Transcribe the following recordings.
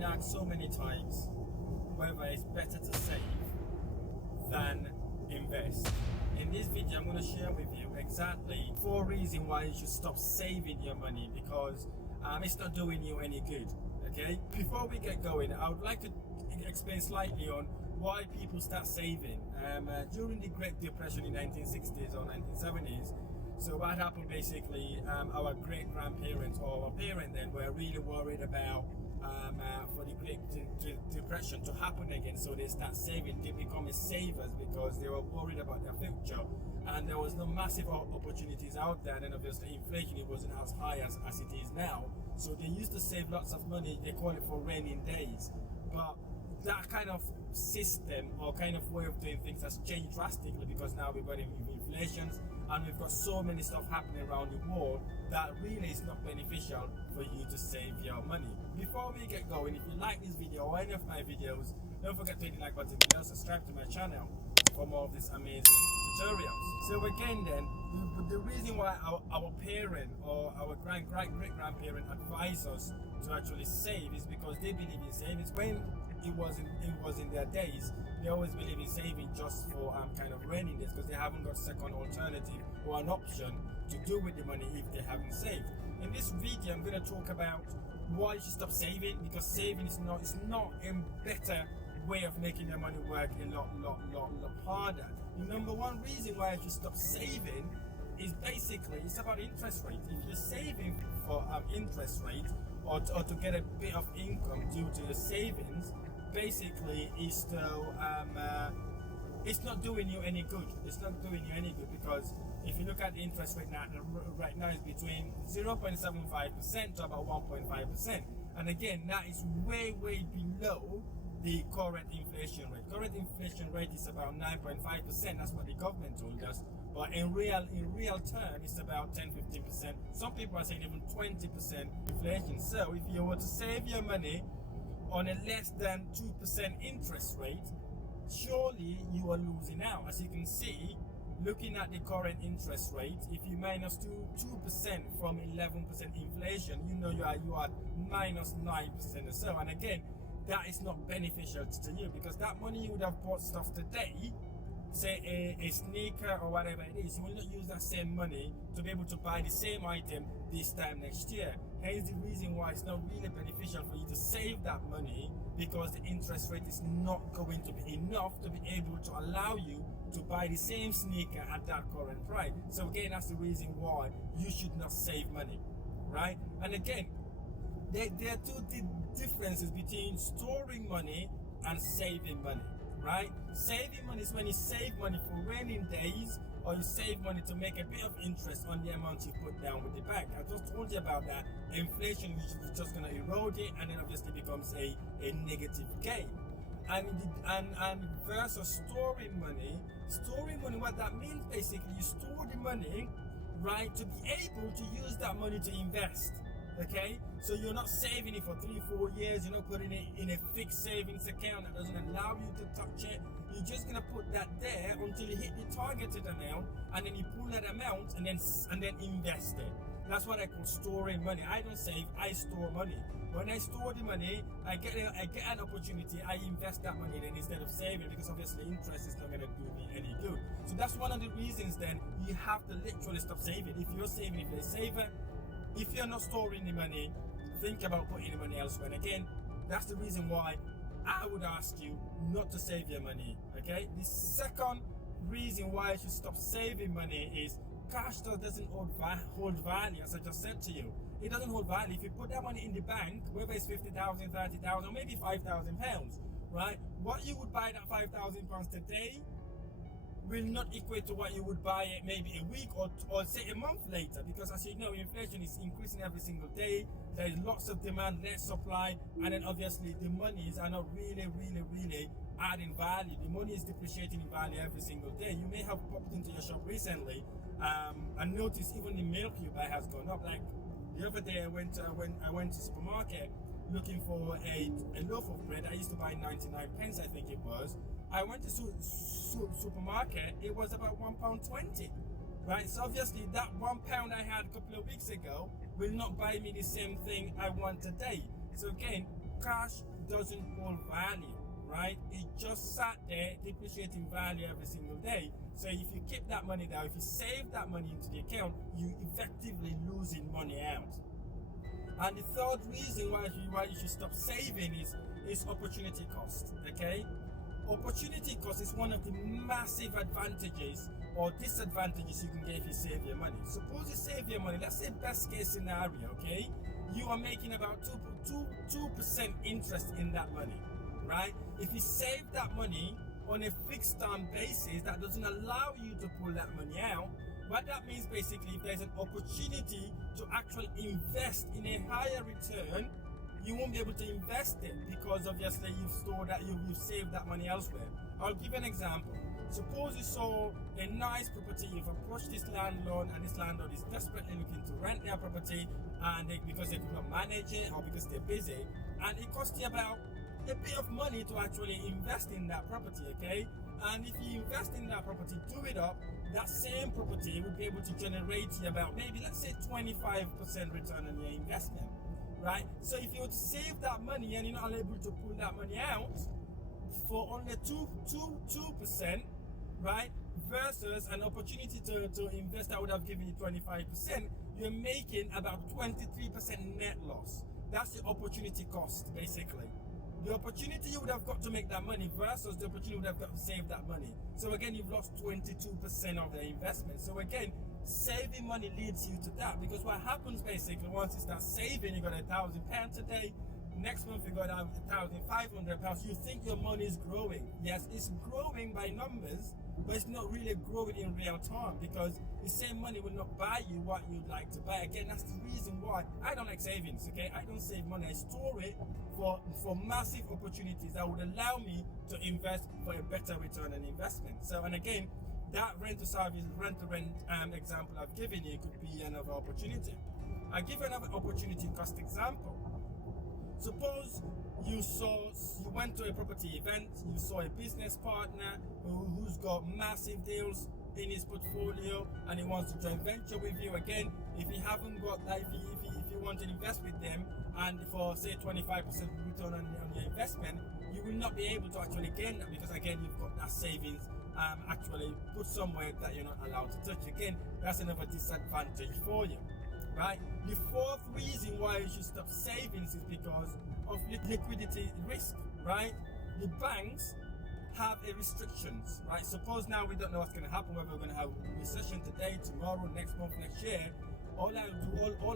been asked so many times whether it's better to save than invest. In this video, I'm going to share with you exactly 4 reasons why you should stop saving your money, because it's not doing you any good. Okay, before we get going, I would like to explain slightly on why people start saving. During the Great Depression in 1960s or 1970s, so what happened basically, our great grandparents or our parents then were really worried about for the Great Depression to happen again, so they start saving. They become savers because they were worried about their future, and there was no massive opportunities out there, and obviously inflation, it wasn't as high as it is now, so they used to save lots of money. They call it for raining days. But that kind of system or kind of way of doing things has changed drastically, because now we've got inflation and we've got so many stuff happening around the world that really is not beneficial for you to save your money. Before we get going, if you like this video or any of my videos, don't forget to hit the like button and subscribe to my channel for more of these amazing tutorials. So again then, the reason why our parent or our great-grandparent advise us to actually save is because they believe in savings. When it was in their days, they always believe in saving just for kind of raining days, because they haven't got second alternative or an option to do with the money if they haven't saved. In this video, I'm going to talk about why you should stop saving, because saving is not a better way of making your money work a lot harder. The number one reason why you should stop saving is basically it's about interest rate. If you're saving for interest rate or to get a bit of income due to your savings, basically it's still it's not doing you any good. It's not doing you any good, because if you look at the interest rate now, right now it's between 0.75% to about 1.5%, and again that is way below the current inflation rate. Current inflation rate is about 9.5%. That's what the government told us. But in real terms, it's about 10-15%. Some people are saying even 20% inflation. So if you were to save your money on a less than 2% interest rate, surely you are losing out. As you can see, looking at the current interest rate, if you minus 2% from 11% inflation, you know you are minus 9% or so. And again, that is not beneficial to you, because that money you would have bought stuff today, say a sneaker or whatever it is, you will not use that same money to be able to buy the same item this time next year. Hence the reason why it's not really beneficial for you to save that money, because the interest rate is not going to be enough to be able to allow you to buy the same sneaker at that current price. So again, that's the reason why you should not save money, right? And again, there are two differences between storing money and saving money, right? Saving money is when you save money for raining days, or you save money to make a bit of interest on the amount you put down with the bank. I just told you about that. Inflation is just going to erode it, and then obviously becomes a negative gain. And versus storing money, what that means basically, you store the money, right, to be able to use that money to invest. Okay, so you're not saving it for 3-4 years. You're not putting it in a fixed savings account that doesn't allow you to touch it. You're just gonna put that there until you hit the targeted amount, and then you pull that amount and then invest it. That's what I call storing money. I don't save, I store money. When I store the money, I get an opportunity, I invest that money then instead of saving, because obviously interest is not gonna do me any good. So that's one of the reasons then you have to literally stop saving. If you're saving, if you're a saver, if you're not storing the money, think about putting the money elsewhere. And again, that's the reason why I would ask you not to save your money, okay? The second reason why you should stop saving money is cash doesn't hold value, as I just said to you. It doesn't hold value. If you put that money in the bank, whether it's 50,000, 30,000, or maybe 5,000 pounds, right? What you would buy that 5,000 pounds today will not equate to what you would buy it maybe a week or say a month later, because as you know, inflation is increasing every single day. There is lots of demand, less supply, and then obviously the monies are not really adding value. The money is depreciating in value every single day. You may have popped into your shop recently and noticed even the milk you buy has gone up. Like the other day I went to supermarket looking for a loaf of bread. I used to buy 99 pence, I think it was. I went to supermarket, it was about £1.20, right? So obviously that £1 I had a couple of weeks ago will not buy me the same thing I want today. So again, cash doesn't hold value, right? It just sat there depreciating value every single day. So if you keep that money there, if you save that money into the account, you effectively losing money out. And the third reason why you should stop saving is opportunity cost. Okay, opportunity cost is one of the massive advantages or disadvantages you can get if you save your money. Suppose you save your money. Let's say best case scenario. Okay, you are making about 2% interest in that money, right? If you save that money on a fixed term basis, that doesn't allow you to pull that money out. What that means basically, if there's an opportunity to actually invest in a higher return, you won't be able to invest it because obviously you've stored that, you've saved that money elsewhere. I'll give you an example. Suppose you saw a nice property, you've approached this landlord, and this landlord is desperately looking to rent their property, and because they could not manage it or because they're busy, and it costs you about a bit of money to actually invest in that property, okay? And if you invest in that property, do it up, that same property will be able to generate you about maybe, let's say, 25% return on your investment, right? So if you were to save that money and you're not able to pull that money out for only 2%, right, versus an opportunity to invest that would have given you 25%, you're making about 23% net loss. That's the opportunity cost, basically. The opportunity you would have got to make that money versus the opportunity you would have got to save that money. So again, you've lost 22% of the investment. So again, saving money leads you to that, because what happens basically, once you start saving, you got £1,000 a day. Next month you got £1,500. You think your money is growing. Yes, it's growing by numbers, but it's not really growing in real time, because the same money will not buy you what you'd like to buy. Again, that's the reason why I don't like savings. Okay, I don't save money. I store it for massive opportunities that would allow me to invest for a better return on investment. So, and again, that rent-to-rent example I've given you could be another opportunity. I'll give you another opportunity cost example. Suppose you went to a property event, you saw a business partner who's got massive deals in his portfolio and he wants to joint venture with you. Again, if you haven't got that, if you want to invest with them and for say 25% return on your investment, you will not be able to actually gain that, because again, you've got that savings actually put somewhere that you're not allowed to touch. Again, that's another disadvantage for you. Right? The fourth reason why you should stop savings is because of liquidity risk, right? The banks have a restrictions, right? Suppose now we don't know what's going to happen, whether we're going to have a recession today, tomorrow, next month, next year. All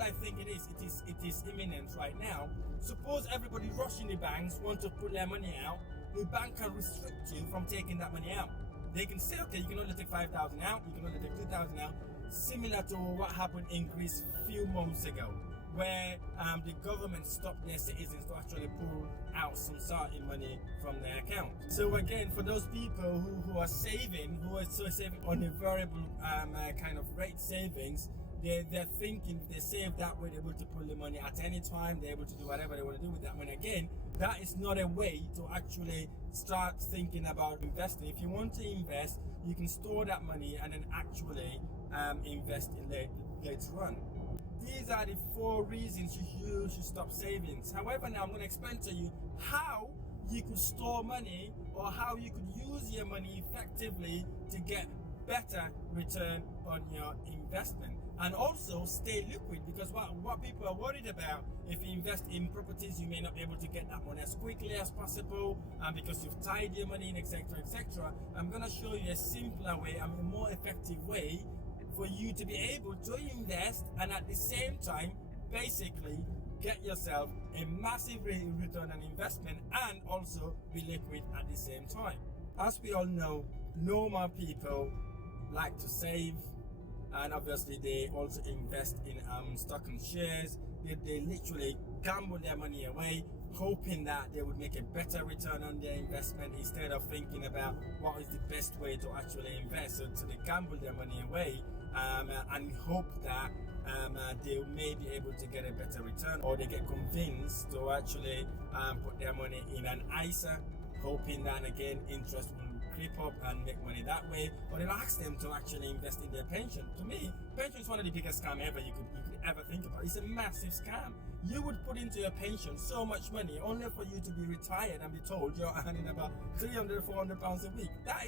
I think it is imminent right now. Suppose everybody rushing the banks want to put their money out, the bank can restrict you from taking that money out. They can say, okay, you can only take 5,000 out, you can only take 2,000 out. Similar to what happened in Greece a few months ago, where the government stopped their citizens to actually pull out some certain money from their account. So again, for those people who are saving on a variable kind of rate savings, they're thinking they save that way, they're able to pull the money at any time, they're able to do whatever they want to do with that money. Again, that is not a way to actually start thinking about investing. If you want to invest, you can store that money and then actually invest in later on. These are the 4 reasons you should stop savings. However, now I'm going to explain to you how you could store money or how you could use your money effectively to get better return on your investment, and also stay liquid, because what people are worried about, if you invest in properties, you may not be able to get that money as quickly as possible, and because you've tied your money in, etc., etc. I'm going to show you a simpler way and a more effective way for you to be able to invest and at the same time basically get yourself a massive return on investment and also be liquid at the same time. As we all know, normal people like to save, and obviously they also invest in stock and shares. They literally gamble their money away, hoping that they would make a better return on their investment instead of thinking about what is the best way to actually invest. So they gamble their money away and hope that they may be able to get a better return, or they get convinced to actually put their money in an ISA, hoping that again interest will creep up and make money that way, or they'll ask them to actually invest in their pension. To me, pension is one of the biggest scam ever you could ever think about. It's a massive scam. You would put into your pension so much money only for you to be retired and be told you're earning about 300, 400 pounds a week. That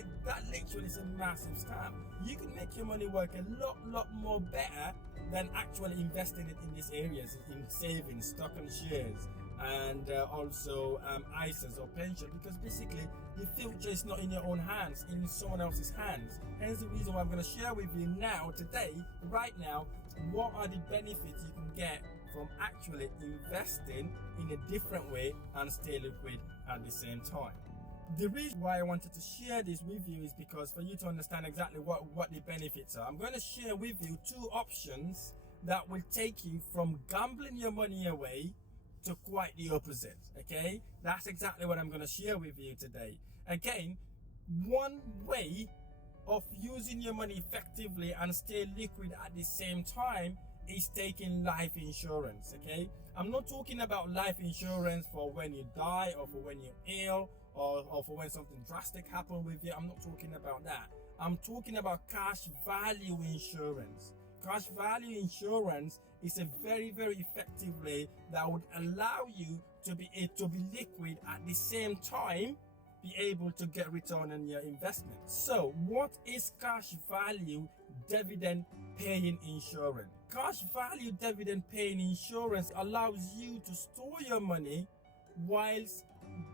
literally is a massive scam. You can make your money work a lot more better than actually investing it in these areas, in savings, stock and shares, and also ISAs or pension, because basically the future is not in your own hands, in someone else's hands. Hence the reason why I'm going to share with you now, today, right now, what are the benefits you can get from actually investing in a different way and stay liquid at the same time. The reason why I wanted to share this with you is because for you to understand exactly what the benefits are. I'm going to share with you two options that will take you from gambling your money away to quite the opposite. Okay, that's exactly what I'm going to share with you today. Again, one way of using your money effectively and stay liquid at the same time is taking life insurance. Okay, I'm not talking about life insurance for when you die or for when you're ill or for when something drastic happens with you. I'm not talking about that. I'm talking about cash value insurance. Cash value insurance is a very effective way that would allow you to be liquid at the same time, be able to get return on your investment. So what is cash value dividend paying insurance? Cash value dividend paying insurance allows you to store your money whilst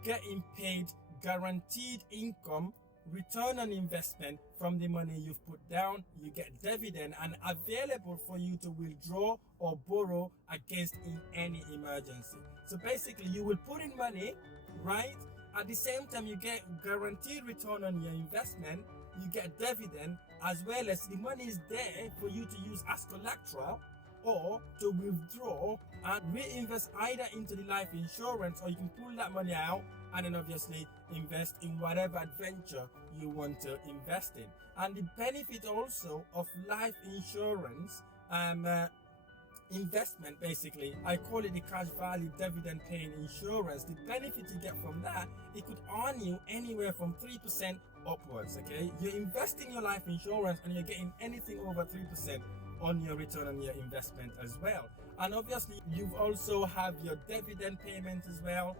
getting paid guaranteed income, return on investment from the money you've put down. You get dividend and available for you to withdraw or borrow against in any emergency. So basically you will put in money, right? At the same time you get guaranteed return on your investment, you get dividend, as well as the money is there for you to use as collateral or to withdraw and reinvest either into the life insurance, or you can pull that money out and then obviously invest in whatever adventure you want to invest in. And the benefit also of life insurance investment, basically, I call it the cash value dividend paying insurance. The benefit you get from that, it could earn you anywhere from 3% upwards. Okay, you're investing your life insurance and you're getting anything over 3% on your return on your investment as well. And obviously you've also have your dividend payment as well.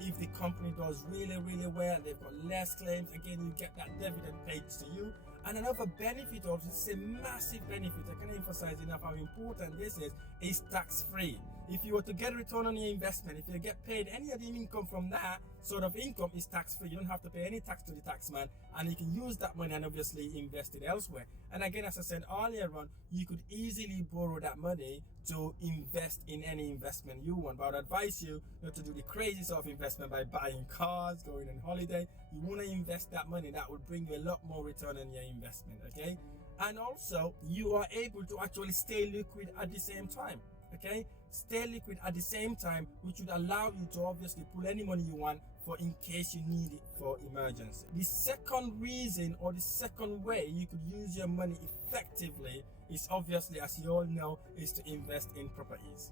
If the company does really well, they've got less claims, again you get that dividend paid to you. And another benefit also, it's a massive benefit, I can't emphasize enough how important this is tax free. If you were to get a return on your investment, if you get paid any of the income from that sort of income, is tax free. You don't have to pay any tax to the taxman, and you can use that money and obviously invest it elsewhere. And again, as I said earlier on, you could easily borrow that money to invest in any investment you want. But I would advise you not to do the crazy sort of investment by buying cars, going on holiday. You want to invest that money that will bring you a lot more return on your investment. Okay, and also you are able to actually stay liquid at the same time. Okay, stay liquid at the same time, which would allow you to obviously pull any money you want for in case you need it for emergency. The second reason, or the second way you could use your money effectively, is obviously, as you all know, is to invest in properties.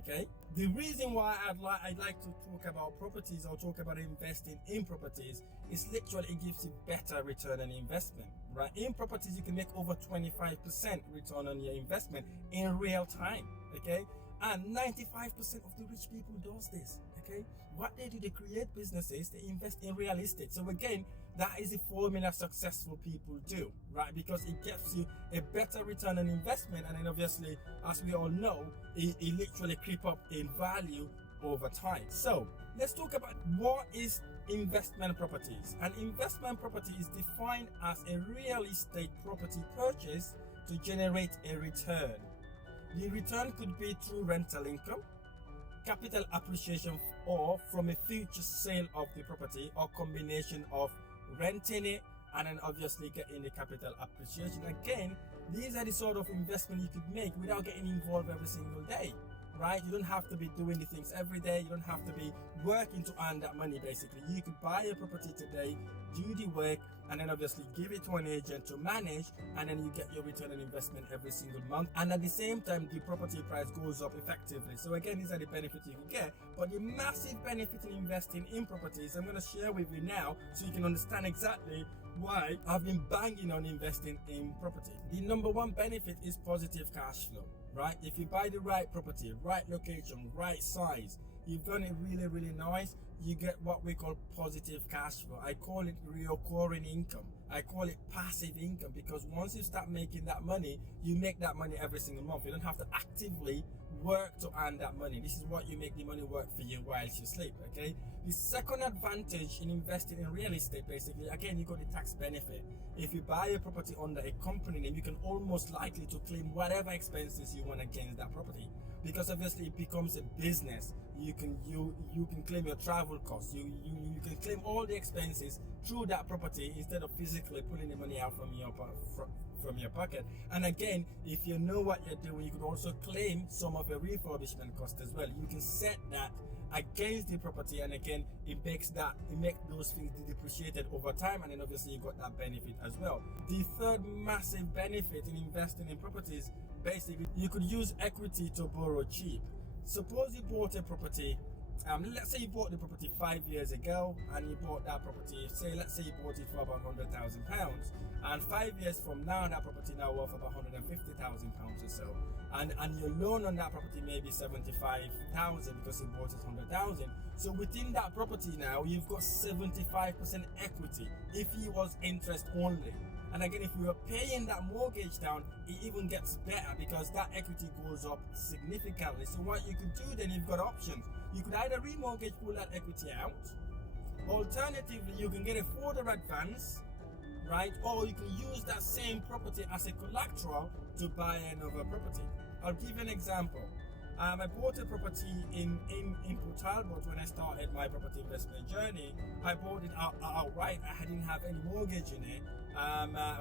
Okay, the reason why I'd like to talk about properties or talk about investing in properties is literally it gives you better return on investment, right? In properties you can make over 25% return on your investment in real time. Okay, and 95% of the rich people does this. Okay, what they do, they create businesses, they invest in real estate. So again, that is the formula successful people do, right? Because it gives you a better return on investment, and then obviously, as we all know, it literally creep up in value over time. So let's talk about what is investment properties. An investment property is defined as a real estate property purchase to generate a return. The return could be through rental income, capital appreciation, or from a future sale of the property, or combination of renting it and then obviously getting the capital appreciation. Again, these are the sort of investment you could make without getting involved every single day. right? You don't have to be doing the things every day. You don't have to be working to earn that money. Basically, you could buy a property today, do the work, and then obviously give it to an agent to manage, and then you get your return on investment every single month. And at the same time, the property price goes up effectively. So again, these are the benefits you can get. But the massive benefit in investing in properties, I'm going to share with you now so you can understand exactly why I've been banging on investing in property. The number one benefit is positive cash flow, right? If you buy the right property, right location, right size, you've done it really, really nice, you get what we call positive cash flow. I call it recurring income. I call it passive income, because once you start making that money, you make that money every single month. You don't have to actively work to earn that money. This is what you make the money work for you whilst you sleep, okay? The second advantage in investing in real estate, basically, again, you got the tax benefit. If you buy a property under a company name, you can almost likely to claim whatever expenses you want against that property, because obviously it becomes a business. You can claim your travel costs. You can claim all the expenses through that property instead of physically pulling the money out from your pocket. And again, if you know what you're doing, you could also claim some of your refurbishment cost as well. You can set that against the property, and again, it makes those things depreciated over time, and then obviously you got that benefit as well. The third massive benefit in investing in properties, basically, you could use equity to borrow cheap. Suppose you bought a property, let's say you bought the property 5 years ago, and you bought that property, let's say you bought it for about £100,000, and 5 years from now, that property now worth about £150,000 or so, and your loan on that property may be £75,000 because you bought it £100,000. So within that property now, you've got 75% equity if it was interest only. And again, if we were paying that mortgage down, it even gets better because that equity goes up significantly. So what you could do then, you've got options. You could either remortgage, pull that equity out. Alternatively, you can get a further advance, right? Or you can use that same property as a collateral to buy another property. I'll give you an example. I bought a property in Port Talbot when I started my property investment journey. I bought it outright. I didn't have any mortgage in it.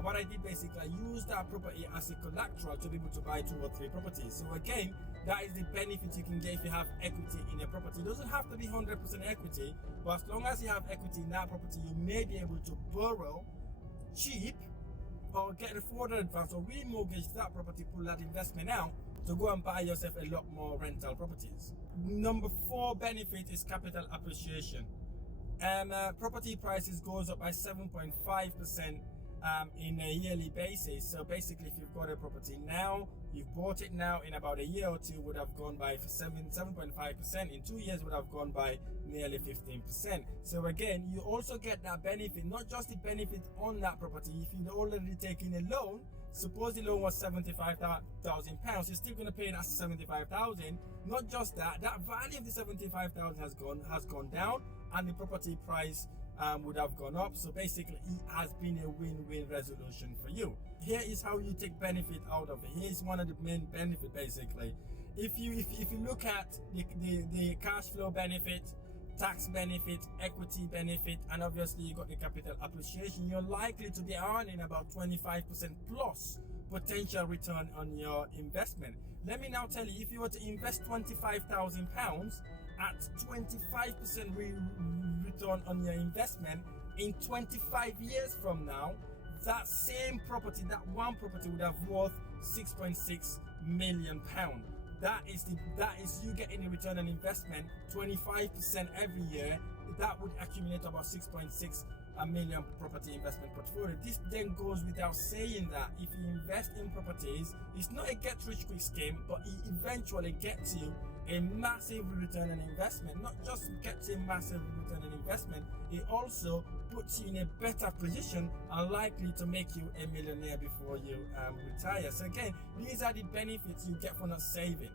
What I did basically, I used that property as a collateral to be able to buy 2 or 3 properties. So again, that is the benefit you can get if you have equity in a property. It doesn't have to be 100% equity, but as long as you have equity in that property, you may be able to borrow cheap or get a further advance or remortgage that property, pull that investment out to go and buy yourself a lot more rental properties. Number 4 benefit is capital appreciation. Property prices goes up by 7.5% in a yearly basis. So basically, if you've got a property now, you've bought it now, in about a year or two would have gone by 7.5%. In 2 years would have gone by nearly 15%. So again, you also get that benefit, not just the benefit on that property. If you'd already taken a loan, suppose the loan was £75,000, you're still going to pay that £75,000. Not just that, that value of the £75,000 has gone down, and the property price would have gone up. So basically, it has been a win-win resolution for you. Here is how you take benefit out of it. Here is one of the main benefits. Basically, if you look at the cash flow benefit, tax benefit, equity benefit, and obviously you got the capital appreciation, you're likely to be earning about 25% plus potential return on your investment. Let me now tell you, if you were to invest £25,000 at 25% return on your investment, in 25 years from now, that same property, that one property, would have worth £6.6 million. That is you getting a return on investment 25% every year. That would accumulate about 6.6 million property investment portfolio. This then goes without saying that if you invest in properties, it's not a get rich quick scheme, but it eventually gets you a massive return on investment. Not just gets you a massive return on investment, it also puts you in a better position and likely to make you a millionaire before you retire. So again, these are the benefits you get for not saving.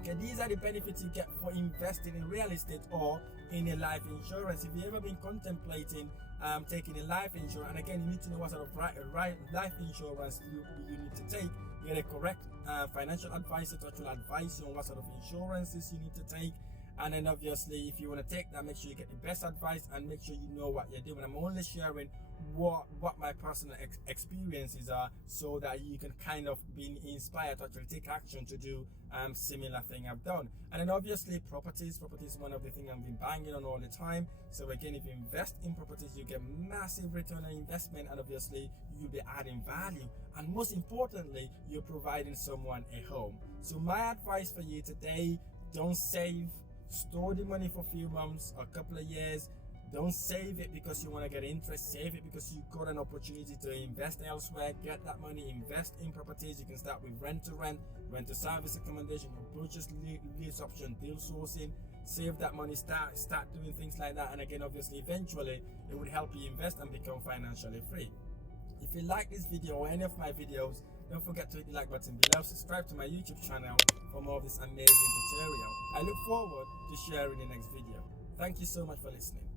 Okay, these are the benefits you get for investing in real estate or in a life insurance. If you've ever been contemplating taking a life insurance, and again, you need to know what sort of life insurance you need to take. Get a correct financial advisor to actually advise you on what sort of insurances you need to take. And then obviously, if you want to take that, make sure you get the best advice and make sure you know what you're doing. I'm only sharing what my personal experiences are, so that you can kind of be inspired to actually take action to do similar thing I've done. And then obviously properties is one of the things I've been banging on all the time. So again, if you invest in properties, you get massive return on investment, and obviously you'll be adding value, and most importantly, you're providing someone a home. So my advice for you today: don't save, store the money for a few months or a couple of years. Don't save it because you want to get interest. Save it because you got an opportunity to invest elsewhere. Get that money, invest in properties. You can start with rent to rent to service accommodation, or purchase lease option, deal sourcing. Save that money, start doing things like that. And again, obviously, eventually, it would help you invest and become financially free. If you like this video or any of my videos, don't forget to hit the like button below. Subscribe to my YouTube channel for more of this amazing tutorial. I look forward to sharing the next video. Thank you so much for listening.